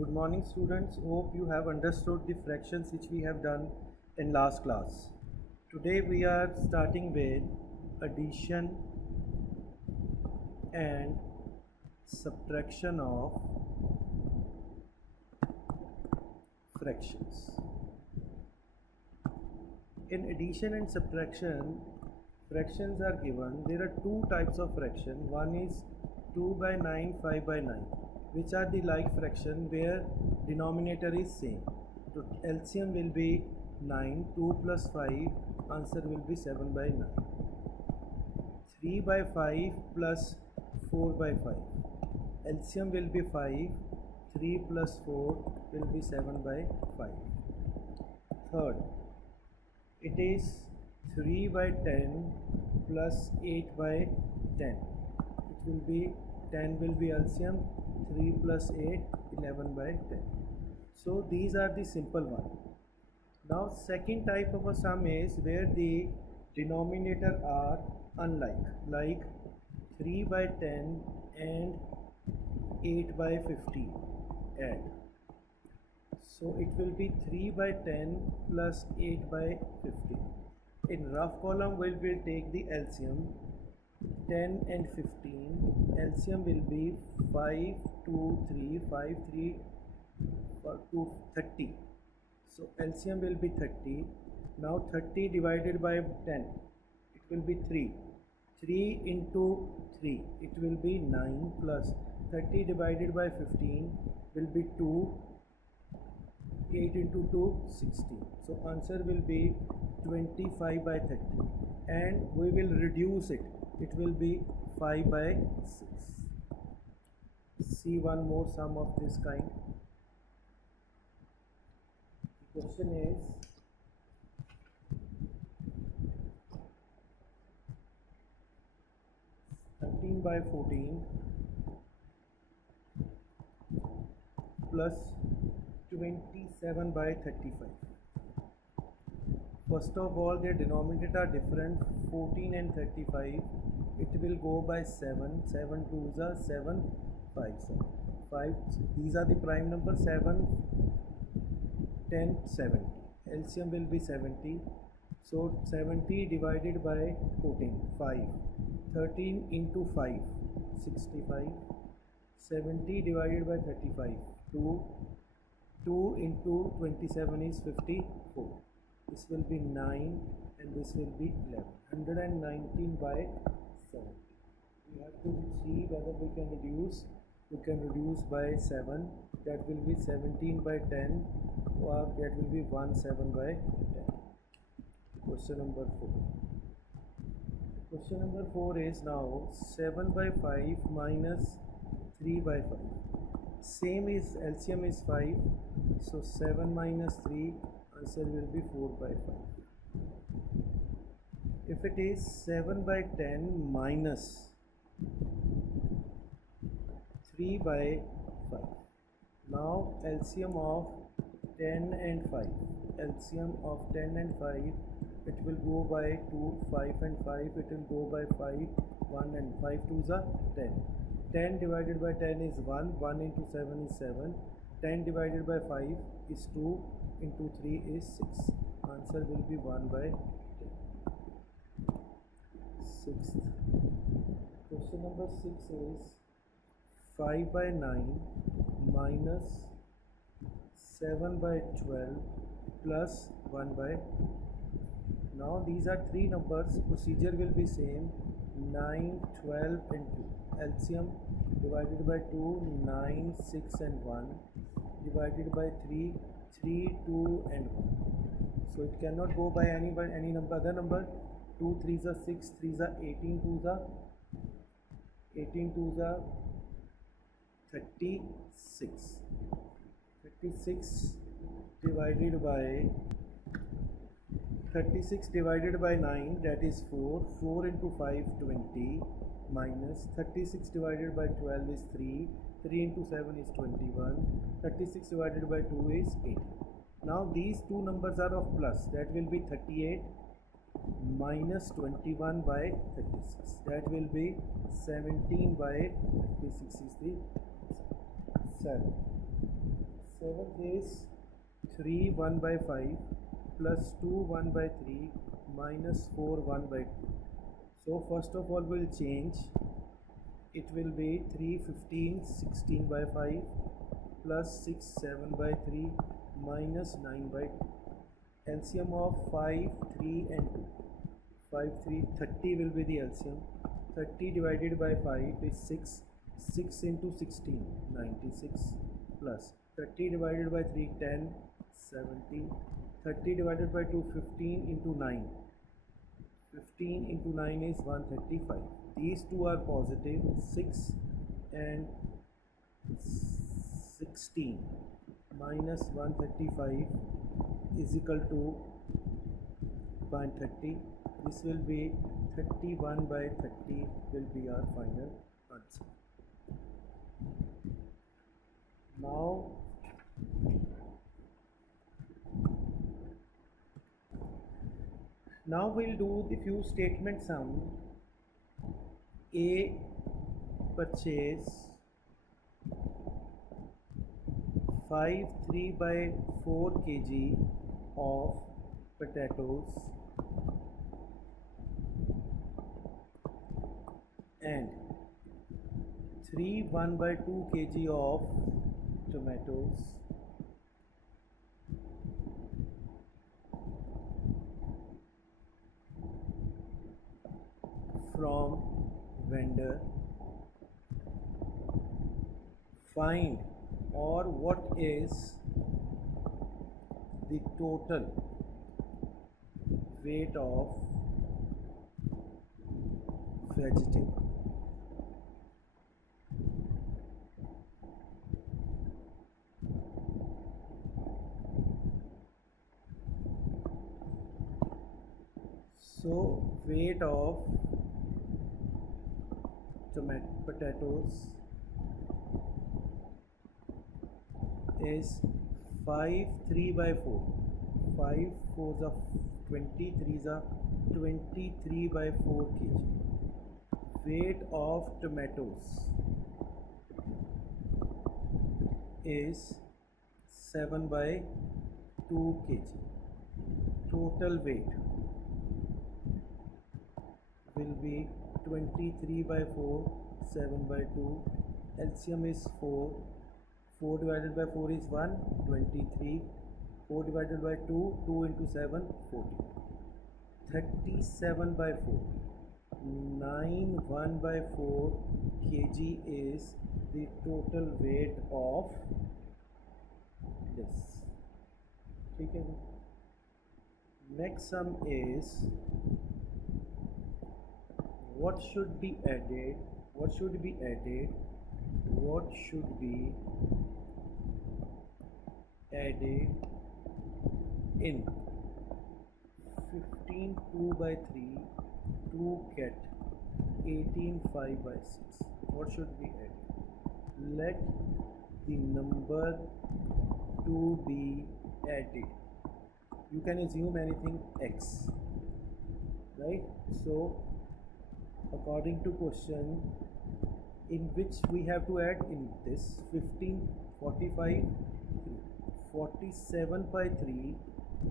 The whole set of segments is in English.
Good morning students. Hope you have understood the fractions which we have done in last class. Today we are starting with addition and subtraction of fractions. In addition and subtraction, fractions are given. There are two types of fraction. One is 2 by 9, 5 by 9, which are the like fraction where denominator is same. So LCM will be 9, 2 plus 5, answer will be 7 by 9. 3 by 5 plus 4 by 5. LCM will be 5, 3 plus 4 will be 7 by 5. Third, it is 3 by 10 plus 8 by 10. It will be 10 will be LCM, 3 plus 8, 11 by 10. So these are the simple one. Now second type of a sum is where the denominator are unlike, like 3 by 10 and 8 by 50 add. So it will be 3 by 10 plus 8 by 50. In rough column we will take the LCM 10 and 15. LCM will be 5, 2, 3, 5, 3, 2, 30. So LCM will be 30. Now 30 divided by 10, it will be 3. 3 into 3, it will be 9 plus 30 divided by 15 will be 2. 8 into 2, 16. So answer will be 25 by 30. And we will reduce it. It will be 5 by 6. See one more sum of this kind. The question is, by 14 plus 27 by 35. First of all, their denominator are different, 14 and 35. It will go by 7. 7 2s are 7, 5, 7. 5. These are the prime number 7, 10, 70. LCM will be 70. So 70 divided by 14, 5. 13 into 5, 65. 70 divided by 35, 2. 2 into 27 is 54. This will be 9 and this will be 11. 119 by 70. We have to see whether we can reduce. We can reduce by 7. That will be 17 by 10, or that will be 17 by 10. Question number 4. Question number 4 is now 7 by 5 minus 3 by 5. Same is LCM is 5, so 7 minus 3, answer will be 4 by 5. If it is 7 by 10 minus 3 by 5, now LCM of 10 and 5, LCM of 10 and 5, it will go by 2, 5 and 5, it will go by 5, 1 and 5 2s are 10. 10 divided by 10 is 1, 1 into 7 is 7, 10 divided by 5 is 2, into 3 is 6. Answer will be 1 by 10. Sixth. Question number 6 is 5 by 9 minus 7 by 12 plus 1 by 2. Now these are three numbers, procedure will be same, 9, 12 and 2. LCM divided by 2, 9, 6 and 1, divided by 3, 3, 2 and 1. So it cannot go by any number, other number. 2 3s are 6, 3s are 18, 2s are 18, 2s are 36. 36 divided by 9, that is 4. 4 into 5, 20, minus 36 divided by 12 is 3. 3 into 7 is 21. 36 divided by 2 is 8. Now these two numbers are of plus, that will be 38 minus 21 by 36. That will be 17 by 36 is the 7. Seventh is 3 1 by 5 plus 2 1 by 3 minus 4 1 by 2. So first of all we'll change. It will be 3 15 16 by 5 plus 6 7 by 3 minus 9 by 2. LCM of 5 3 and 2. 5 3 30 will be the LCM. 30 divided by 5 is 6. 6 into 16 96 plus 30 divided by 3 10 70. 30 divided by 2 15 into 9. 15 into 9 is 135. These two are positive. 6 and 16 minus 135 is equal to 0.30. This will be 31 by 30 will be our final answer. Now we'll do the few statement sum. A purchase 5 3 by 4 kg of potatoes and 3 1 by 2 kg of tomatoes from vendor. Find or what is the total weight of vegetable. So weight of potatoes is 5 3 by 4. 5 4s are 20, 3s are 23 by 4 kg. Weight of tomatoes is 7 by 2 kg. Total weight will be 23 by 4, 7 by 2. LCM is 4. 4 divided by 4 is 1, 23. 4 divided by 2, 2 into 7, 40. 37 by 4. 9 1 by 4 kg is the total weight of this. Okay. Next sum is what should be added in 15 2 by 3 to get 18 5 by 6. What should be added? Let the number to be added. You can assume anything x, right? So according to question, in which we have to add in this 15 45 47 by 3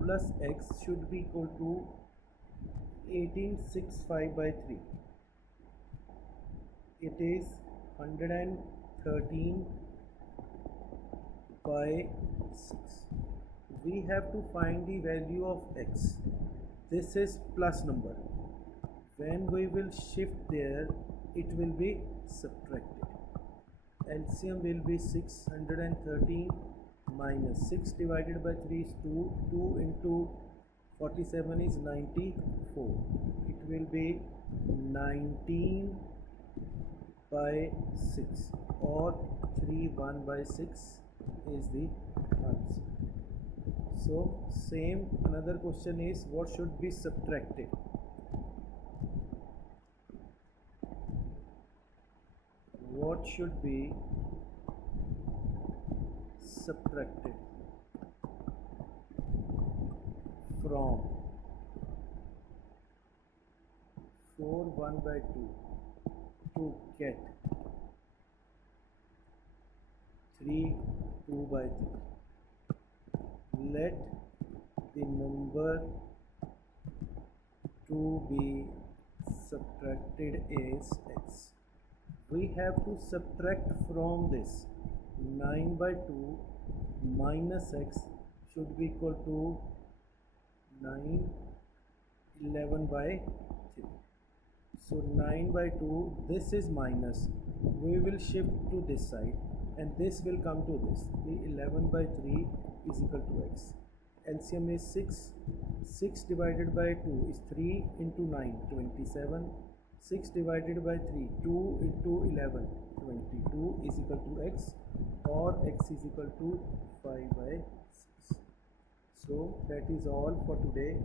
plus x should be equal to 18 6 5 by 3. It is 113 by 6. We have to find the value of x. This is plus number. When we will shift there, it will be subtracted. LCM will be 613 minus 6 divided by 3 is 2. 2 into 47 is 94. It will be 19 by 6 or 3 1 by 6 is the answer. So same another question is what should be subtracted. What should be subtracted from 4 1 by 2 to get 3 2 by 3. let the number to be subtracted is x. We have to subtract from this 9 by 2 minus x should be equal to 9 11 by 3. So 9 by 2, this is minus, we will shift to this side and this will come to this. The 11 by 3 is equal to x. LCM is 6. 6 divided by 2 is 3 into 9, 27. 6 divided by 3, 2 into 11, 22 is equal to x, or x is equal to 5 by 6. So that is all for today.